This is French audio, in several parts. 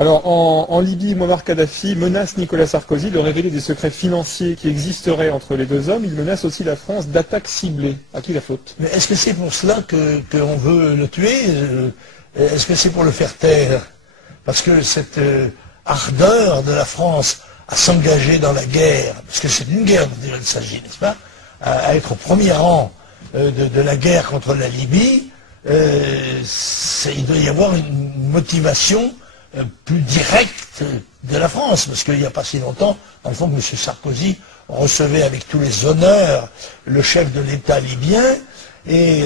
Alors, en Libye, Mouammar Kadhafi menace Nicolas Sarkozy de révéler des secrets financiers qui existeraient entre les deux hommes. Il menace aussi la France d'attaques ciblées. À qui la faute? Mais est-ce que c'est pour cela qu'on veut le tuer? Est-ce que c'est pour le faire taire? Parce que cette ardeur de la France à s'engager dans la guerre, parce que c'est d'une guerre dont il s'agit, n'est-ce pas, à être au premier rang de la guerre contre la Libye, il doit y avoir une motivation plus directe de la France, parce qu'il n'y a pas si longtemps, dans le fond, que M. Sarkozy recevait avec tous les honneurs le chef de l'État libyen, et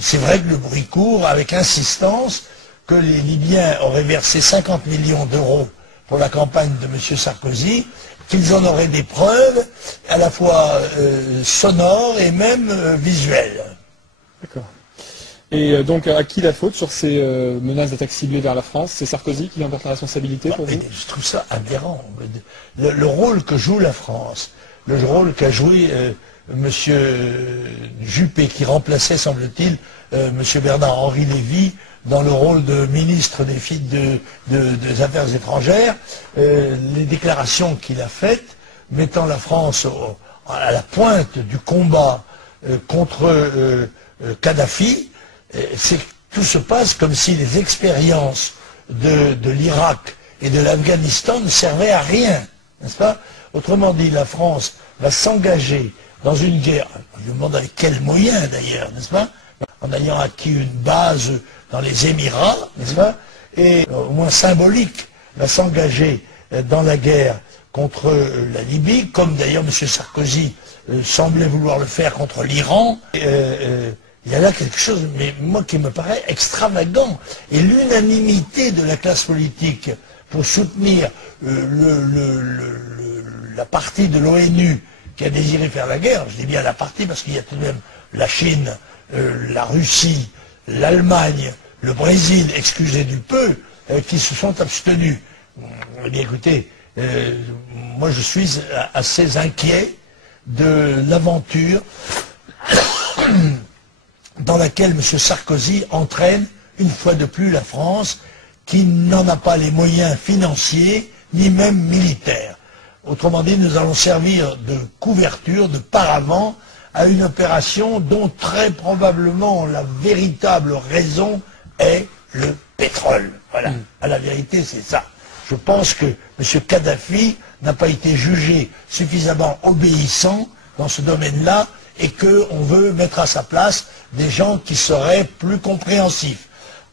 c'est vrai que le bruit court avec insistance que les Libyens auraient versé 50 millions d'euros pour la campagne de M. Sarkozy, qu'ils en auraient des preuves à la fois sonores et même visuelles. D'accord. Et donc, à qui la faute sur ces menaces d'attaque ciblées vers la France? C'est Sarkozy qui en porte la responsabilité pour vous? Je trouve ça aberrant. Le rôle que joue la France, le rôle qu'a joué M. Juppé, qui remplaçait, semble-t-il, M. Bernard-Henri Lévy dans le rôle de ministre des Affaires étrangères, les déclarations qu'il a faites, mettant la France à la pointe du combat contre Kadhafi, tout se passe comme si les expériences de l'Irak et de l'Afghanistan ne servaient à rien, n'est-ce pas? Autrement dit, la France va s'engager dans une guerre, je me demande avec quels moyens d'ailleurs, n'est-ce pas? En ayant acquis une base dans les Émirats, n'est-ce pas? Et au moins symbolique, va s'engager dans la guerre contre la Libye, comme d'ailleurs M. Sarkozy semblait vouloir le faire contre l'Iran. Il y a là quelque chose, mais moi, qui me paraît extravagant. Et l'unanimité de la classe politique pour soutenir la partie de l'ONU qui a désiré faire la guerre, je dis bien la partie parce qu'il y a tout de même la Chine, la Russie, l'Allemagne, le Brésil, excusez du peu, qui se sont abstenus. Eh bien écoutez, moi je suis assez inquiet de l'aventure dans laquelle M. Sarkozy entraîne une fois de plus la France, qui n'en a pas les moyens financiers, ni même militaires. Autrement dit, nous allons servir de couverture, de paravent, à une opération dont très probablement la véritable raison est le pétrole. Voilà, à la vérité c'est ça. Je pense que M. Kadhafi n'a pas été jugé suffisamment obéissant dans ce domaine-là, et qu'on veut mettre à sa place des gens qui seraient plus compréhensifs.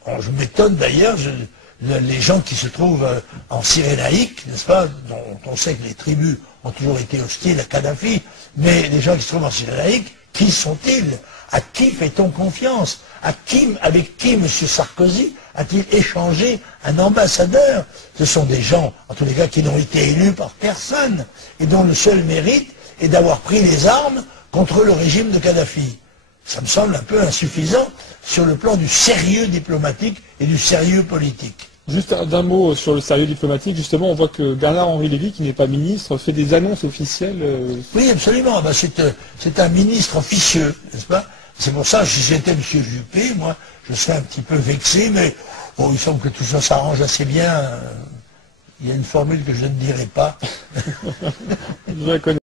Bon, je m'étonne d'ailleurs, les gens qui se trouvent en Cyrénaïque, n'est-ce pas, dont on sait que les tribus ont toujours été hostiles à Kadhafi, mais les gens qui se trouvent en Cyrénaïque, qui sont-ils? À qui fait-on confiance? Avec qui M. Sarkozy a-t-il échangé un ambassadeur? Ce sont des gens, en tous les cas, qui n'ont été élus par personne, et dont le seul mérite est d'avoir pris les armes contre le régime de Kadhafi. Ça me semble un peu insuffisant sur le plan du sérieux diplomatique et du sérieux politique. Juste d'un mot sur le sérieux diplomatique, justement, on voit que Bernard-Henri Lévy, qui n'est pas ministre, fait des annonces officielles. Oui, absolument. Ben, c'est un ministre officieux, n'est-ce pas? C'est pour ça, si j'étais M. Juppé, moi, je serais un petit peu vexé, mais bon, il semble que tout ça s'arrange assez bien. Il y a une formule que je ne dirai pas. Je la connais.